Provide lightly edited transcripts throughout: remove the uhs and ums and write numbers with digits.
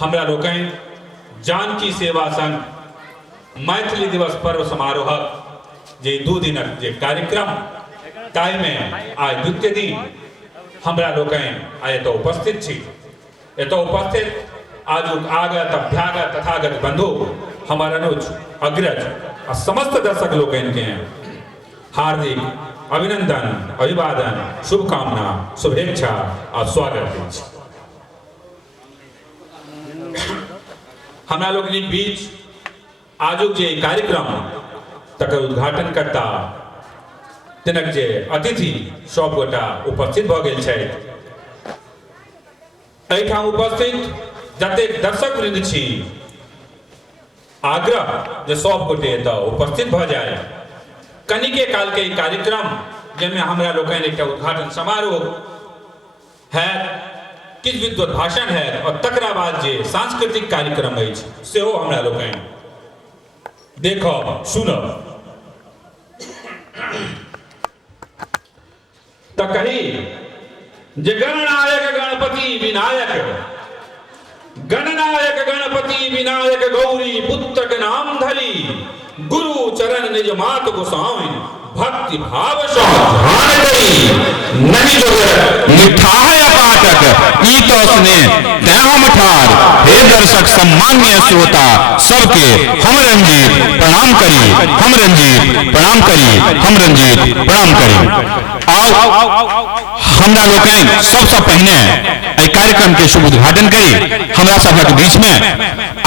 हमरा लोकनि जानकी सेवा संघ मैथिली दिवस पर्व समारोह जे 2 दिनक जे कार्यक्रम ताहि में आज द्वितीय दिन हमरा लोकनि आइ एतऽ उपस्थित छी। एतऽ उपस्थित आजुक आगत अभ्यागत तथागत बंधु हमर अनुज अग्रज आ समस्त दर्शक लोकनि के हार्दिक अभिनंदन अभिवादन शुभकामना शुभेच्छा और स्वागत अछि। हमरा लोकनि बीच आजुक जे कार्यक्रम तकर उद्घाटन करता तिनक जे अतिथि सब गोटा उपस्थित भ गेल छथि। एहिठाम उपस्थित जतेक दर्शक वृंद छी आग्रह जे सब गोटे एतऽ उपस्थित भ जाय। कनिके काल के कार्यक्रम जिनमें हमरा लोकनि एकटा उद्घाटन समारोह है, किछ विद्वत भाषण है और तकरा बाद जे सांस्कृतिक कार्यक्रम अछि सेहो हमरा लोकनि देखब सुनब। त कही जे गणनायक गणपति विनायक गणनायक गणपति विनायक गौरी पुत्रक नाम धरी गुरु चरण निज मात गोसाउनि भक्ति भाव सो ध्यान करी नहीं जोगर मिठाय पाठक ई तो सुने हम ठार। हे दर्शक सम्मान्य श्रोता सबके हम रंजीत प्रणाम करी, हम रंजीत प्रणाम करी, हम रंजीत प्रणाम करी। आओ हमरा लोकनि सबसे पहिने एहि कार्यक्रम के शुभ उद्घाटन करी। हमरा सबक बीच में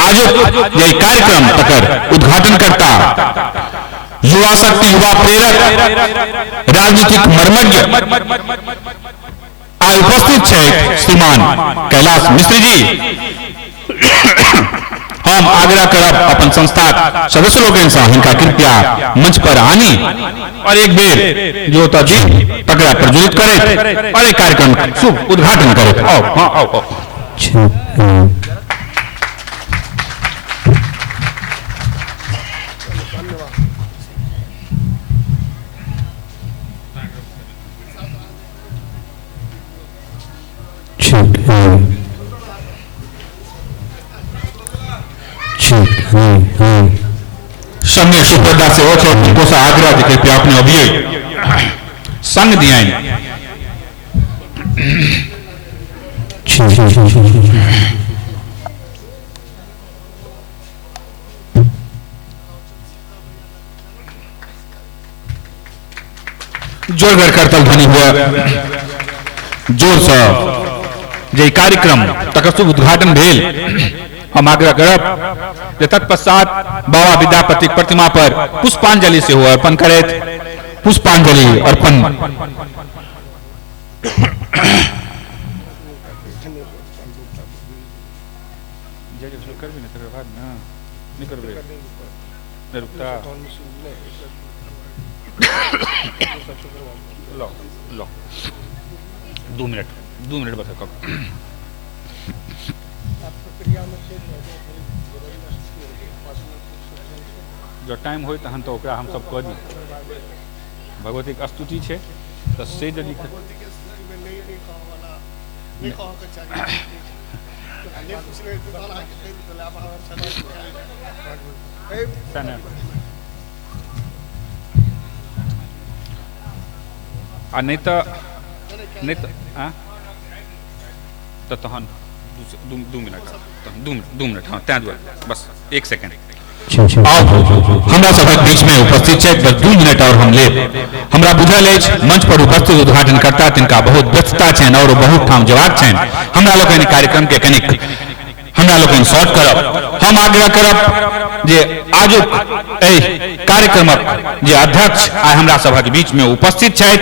आजुक जे कार्यक्रम तकर उद्घाटन करता युवा शक्ति युवा प्रेरक राजनीतिक मर्मज्ञ आज उपस्थित है श्रीमान कैलाश मिश्र जी। हम आग्रह करब अपन संस्था सदस्य लोगन से हिनका कृपया मंच पर आनी और एक बेर जो जी तकरा प्रज्वलित करे और एक कार्यक्रम शुभ उद्घाटन करे। आओ हाँ आओ, आओ। संघ सुप्रदा से हो उनको से आग्रह कृपया अपने अभी संघ दिया जोरगर करतल ध्वनि हुआ जोर से जे कार्यक्रम तकर शुभ उद्घाटन भेल। हम आग्रह करब जे तत्पश्चात बाबा विद्यापति प्रतिमा पर पुष्पांजलि से हो अर्पण करे। पुष्पांजलि अर्पण। दो मिनट बस जो टाइम हो तहन तो ओकरा हम सब कह दी। भगवती के स्तुति है तो से यदि नहीं तो तहन 2 मिनट हाँ तैं बस 1 सेकेंड हमरा सबक बीच में उपस्थित है। बस 2 मिनट और हम ले हमरा बुझल है मंच पर उपस्थित उद्घाटन करता तिनका बहुत व्यस्तता छन और बहुत ठाम जवाब छन। हमरा लोकनि कार्यक्रम के कनिक हमरा लोकनि शॉर्ट करब। हम आग्रह करब जे आजुक एहि कार्यक्रमक जे अध्यक्ष आइ हमरा सबक बीच में उपस्थित छथि।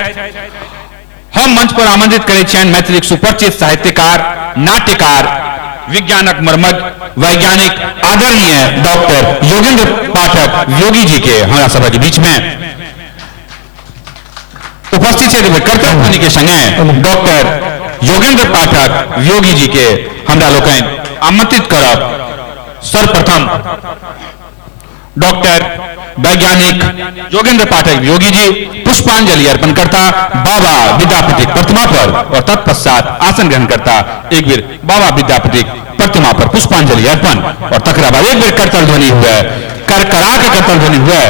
हम मंच पर आमंत्रित करे छन मैथिली सुपरिचित साहित्यकार नाट्यकार विज्ञानक मर्मज्ञ वैज्ञानिक आदरणीय डॉक्टर योगेंद्र पाठक योगी जी के हमारा सभा के बीच में उपस्थित है। कर्तव्य ध्वनि के संगे डॉक्टर योगेंद्र पाठक योगी जी के हमरा लोकनि आमंत्रित करब। सर्वप्रथम डॉक्टर वैज्ञानिक योगेंद्र पाठक योगी जी पुष्पांजलि अर्पण करता बाबा विद्यापति प्रतिमा पर और तत्पश्चात आसन ग्रहण करता एक बेर बाबा विद्यापति प्रतिमा प्रतिमा पर पुष्पांजलि अर्पण और तकरा बाद एक बेर करतल ध्वनि हुए, कर करा के करतल ध्वनि हुए।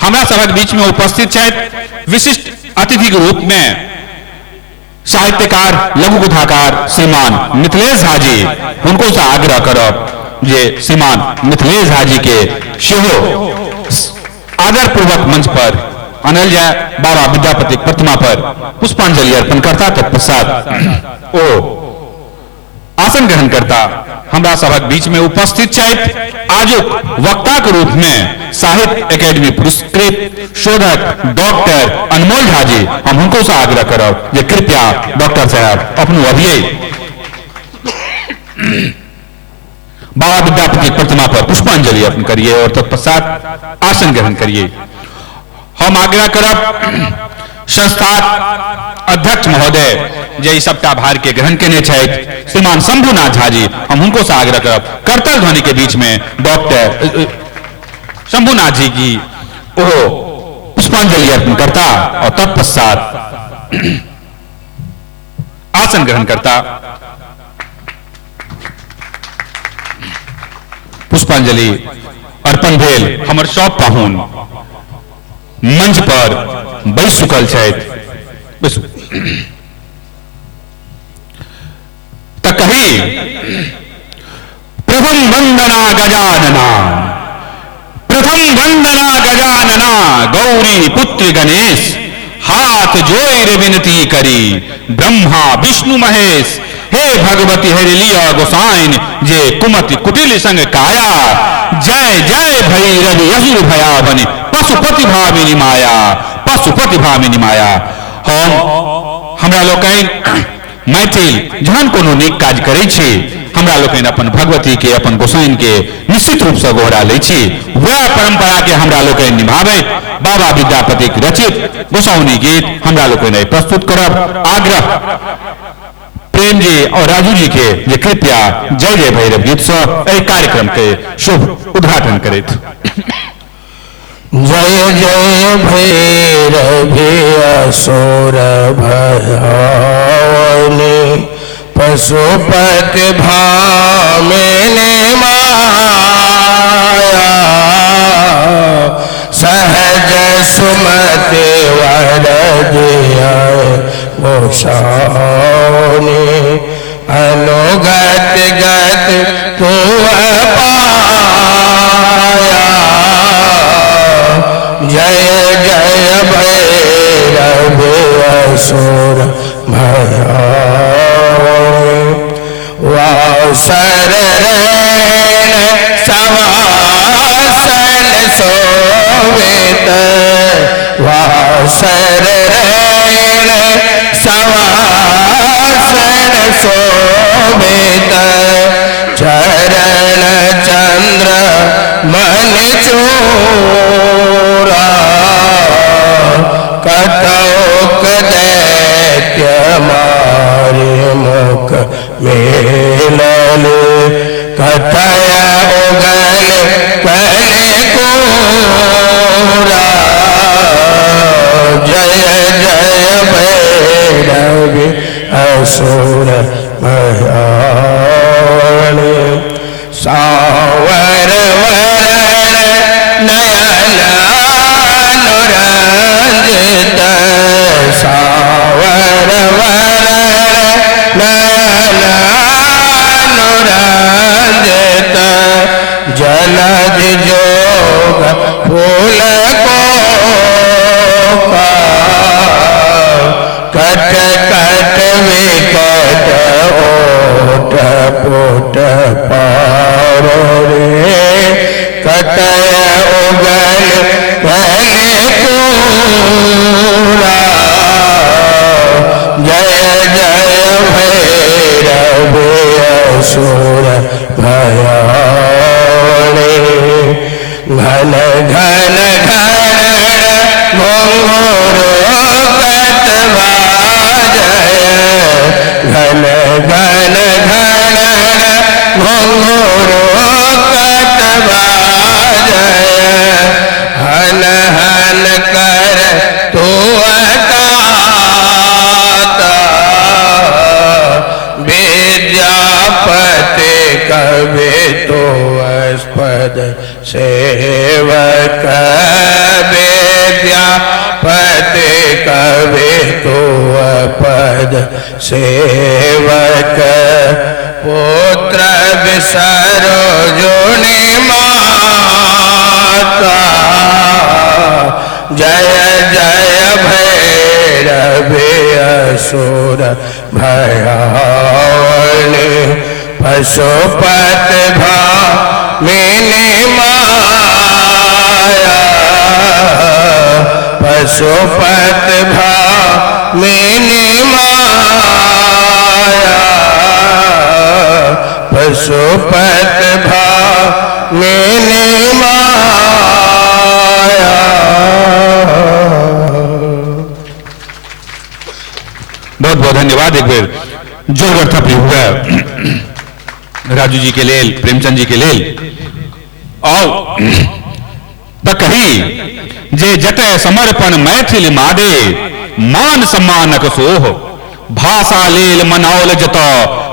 हमारा सभा बीच में उपस्थित छथि विशिष्ट अतिथि के रूप में साहित्यकार लघु कथाकार श्रीमान मिथिलेश झा जी, उनको से आग्रह करब जे श्रीमान मिथिलेश झा जी के सेहो आदर पूर्वक मंच पर आनल जाए, बाबा विद्यापति प्रतिमा पर पुष्पांजलि अर्पण करता तत्पश्चात ओ आसन ग्रहण करता। हमारा सभा बीच में उपस्थित छथि आजुक वक्ता के रूप में साहित्य अकेडमी पुरस्कृत शोधक डॉक्टर अनमोल झा जी, हम उनको से आग्रह करब जे कृपया डॉक्टर साहब अपनो अभिये बाबा विद्यापति प्रतिमा पर पुष्पांजलि अर्पण करिए और तत्पश्चात आसन ग्रहण करिए। हम आग्रह करब संस्था अध्यक्ष महोदय जे सबटा भार के ग्रहण केने छथि श्रीमान शंभुनाथ झा जी, हम उनको से आग्रह करब करतल ध्वनि के बीच में डॉक्टर शंभुनाथ जी की वो पुष्पांजलि अर्पण करता और तत्पश्चात आसन ग्रहण करता। पुष्पांजलि अर्पण भेल। हमर सब पाहुन मंच पर बैस चुकल छथि, त कही प्रथम वंदना गजानना, प्रथम वंदना गजानना, गौरी पुत्र गणेश, हाथ जोड़ विनती करी ब्रह्मा विष्णु महेश, हे भगवती हरि लिया गोसाइन जे कुमति कुटिल संग काया, जय जय भैरवि असुर भयावनि पशुपति भामिनी माया, पशुपति भामिनी माया। हमरा लोकनि मैथिल जहन कोनो नीक काज करै छी, हमरा लोकनि अपन भगवती के अपन गोसाइन के निश्चित रूप से गोहरा लै छी। वह परंपरा के हमरा लोकनि निभावे बाबा विद्यापति रचित गोसाउनी गीत हमरा लोकनि प्रस्तुत करब। आग्रह प्रेम जी और राजू जी के जे कृपया जय जय भैरव गीत से एहि कार्यक्रम के शुभ उद्घाटन करैत। जय जय भैरवी असुर भयावनि पशुपति भामिनी माया, सहज सुमति वर दिया गोसाउनि, अनुगत गत तू जय जय भैरव असुर भयावनि, वासर सवासन शोभित, वासर सवासन शोभित, चरण चंद्र मन चूरा, कटौक दैत्य मारे मुख मेलल, कथय उगल पहले कोरा, जय जय भैरवी असुर भयावनि, सावर वरण नयन अनुरंजित, सावर वरण नयन अनुरंजित, जलध जोग फूल को कट कट विकट ओट पोट पार रे, कटय उगल पहले पूरा, जय जय भैरव असुर भयावनि, घन घन घन घोर कट बाजय, घन घन घन घोर कट बाजय, हन हन कर तू अकाता, विद्या कवि तो अस्पद सेवक विद्यापति कवि तो अपद सेवक पुत्र विसर्जनी माता जय जय भैरवी असुर भयावनी पशुपति भामिनी माया पशुपति भामिनी माया पशुपति भामिनी माया। बहुत बहुत धन्यवाद। एक बार जोरदार थपड़ी हुआ राजू जी के लेल, प्रेमचंद जी के लेल। और त कही जे जतय समर्पण मैथिल मादे मान सम्मानक सोह भाषा लेल मनाओल जत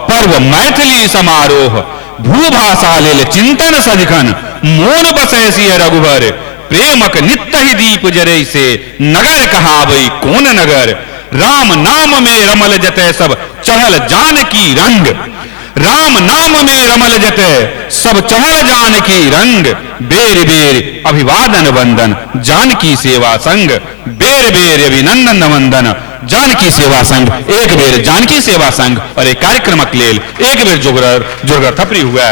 पर्व मैथिली समारोह भूभाषा लेल चिंतन सदिखन मोन बसै सिय रघुवर प्रेमक नित्य ही दीप जरै से नगर कहावै कोन नगर राम नाम में रमल जतै सब चढ़ल जानकी रंग राम नाम में रमल जतै सब चढ़ल जानकी रंग बेर बेर अभिवादन वंदन जानकी सेवा संग बेर बेर अभिनंदन वंदन जानकी सेवा संग। एक बेर जानकी सेवा संग और एक कार्यक्रमक लेल एक बेर जोरदार थपड़ी हुआ।